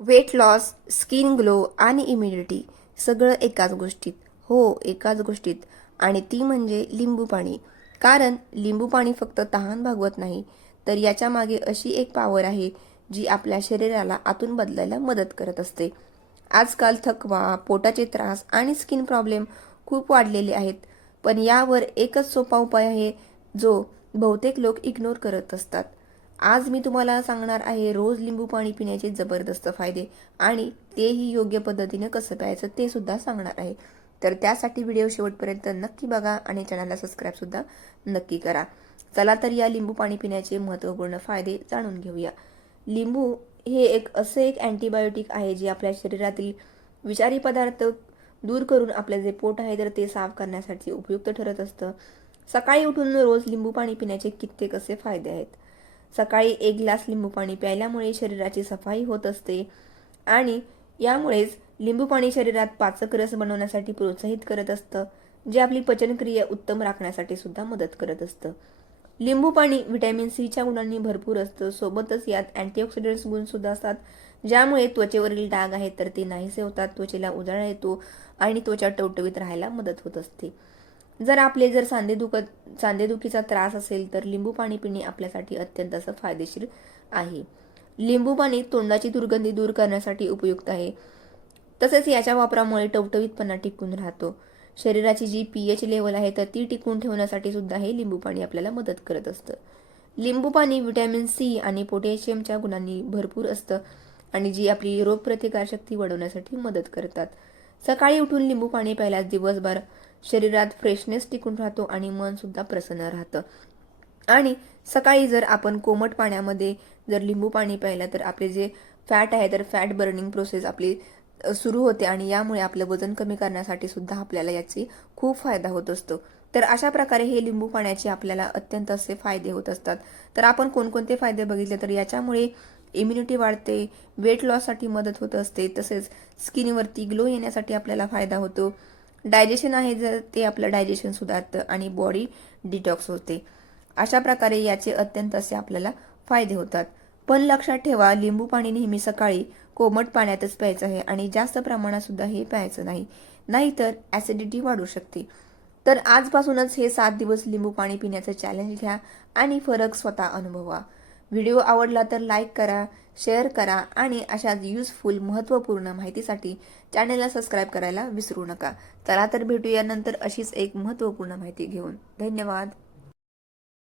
Weight loss, skin glow आणि immunity सगळं एकाच गोष्टीत. हो, एकाच गोष्टीत. आणि ती म्हणजे लिंबू पाणी. कारण लिंबू पाणी फक्त तहान भागवत नाही, तर याच्या मागे अशी एक पॉवर आहे जी आपल्या शरीराला आतून बदलायला मदत करत असते. आजकाल थकवा, पोटाचे त्रास आणि स्किन प्रॉब्लेम खूप वाढलेले आहेत. पण यावर एकच सोपा उपाय आहे जो बहुतेक लोक इग्नोर करत असतात. आज मी तुम्हाला सांगणार आहे रोज लिंबू पाणी पिण्याचे जबरदस्त फायदे आणि तेही योग्य पद्धतीने कसं प्यायचं ते सुद्धा सांगणार आहे. तर त्यासाठी व्हिडिओ शेवटपर्यंत नक्की बघा आणि चॅनलला सबस्क्राईब सुद्धा नक्की करा. चला तर या लिंबू पाणी पिण्याचे महत्त्वपूर्ण फायदे जाणून घेऊया. लिंबू हे एक अँटीबायोटिक आहे जे आपल्या शरीरातील विषारी पदार्थ दूर करून आपलं जे पोट आहे तर ते साफ करण्यासाठी उपयुक्त ठरत असतं. सकाळी उठून रोज लिंबू पाणी पिण्याचे कित्येक असे फायदे आहेत. सकाळी एक ग्लास लिंबू पाणी प्यायल्यामुळे शरीराची सफाई होत असते आणि यामुळेच लिंबू पाणी शरीरात पाचक रस बनवण्यासाठी प्रोत्साहित करत असतं, जे आपली पचनक्रिया उत्तम राखण्यासाठी सुद्धा मदत करत असतं. लिंबू पाणी व्हिटॅमिन सीच्या गुणांनी भरपूर असतं. सोबतच यात अँटीऑक्सिडंट्स गुण सुद्धा असतात, ज्यामुळे त्वचेवरील डाग आहेत तर ते नाहीसे होतात, त्वचेला उजाळा येतो आणि त्वचा टवटवीत राहायला मदत होत असते. जर सांधेदुखीचा त्रास असेल तर लिंबू पाणी पिणे आपल्यासाठी अत्यंत असं फायदेशीर आहे. लिंबू पाणी तोंडाची दुर्गंधी दूर करण्यासाठी उपयुक्त आहे. तसेच याच्या वापरामुळे टवटवीतपणा टिकून राहतो. शरीराची जी पीएच लेवल आहे तर ती टिकून ठेवण्यासाठी सुद्धा हे लिंबू पाणी आपल्याला मदत करत असतं. लिंबू पाणी व्हिटॅमिन सी आणि पोटॅशियमच्या गुणांनी भरपूर असतं आणि जी आपली रोगप्रतिकारशक्ती वाढवण्यासाठी मदत करतात. सकाळी उठून लिंबू पाणी प्यायल्यास दिवसभर शरीरात फ्रेशनेस टिकून राहतो आणि मन सुद्धा प्रसन्न राहतं. आणि सकाळी जर आपण कोमट पाण्यामध्ये जर लिंबू पाणी प्यायलं तर आपले जे फॅट आहे तर फॅट बर्निंग प्रोसेस आपली सुरू होते आणि यामुळे आपलं वजन कमी करण्यासाठी सुद्धा आपल्याला याची खूप फायदा होत असतो. तर अशा प्रकारे हे लिंबू पाण्याचे आपल्याला अत्यंत असे फायदे होत असतात. तर आपण कोणकोणते फायदे बघितले तर याच्यामुळे इम्युनिटी वाढते, वेट लॉससाठी मदत होत असते, तसेच स्किनवरती ग्लो येण्यासाठी आपल्याला फायदा होतो. डायजेशन आहे जर ते आपलं डायजेशन सुधारतं आणि बॉडी डिटॉक्स होते. अशा प्रकारे याचे अत्यंत असे आपल्याला फायदे होतात. पण लक्षात ठेवा, लिंबू पाणी नेहमी सकाळी कोमट पाण्यातच प्यायचं आहे आणि जास्त प्रमाणात सुद्धा हे प्यायचं नाही, नाहीतर ॲसिडिटी वाढू शकते. तर आजपासूनच हे 7 दिवस लिंबू पाणी पिण्याचं चॅलेंज घ्या आणि फरक स्वतः अनुभवा. व्हिडिओ आवडला तर लाईक करा, शेअर करा आणि अशाच युजफुल महत्त्वपूर्ण माहितीसाठी चॅनलला सबस्क्राईब करायला विसरू नका. चला तर भेटूया नंतर अशीच एक महत्त्वपूर्ण माहिती घेऊन. धन्यवाद.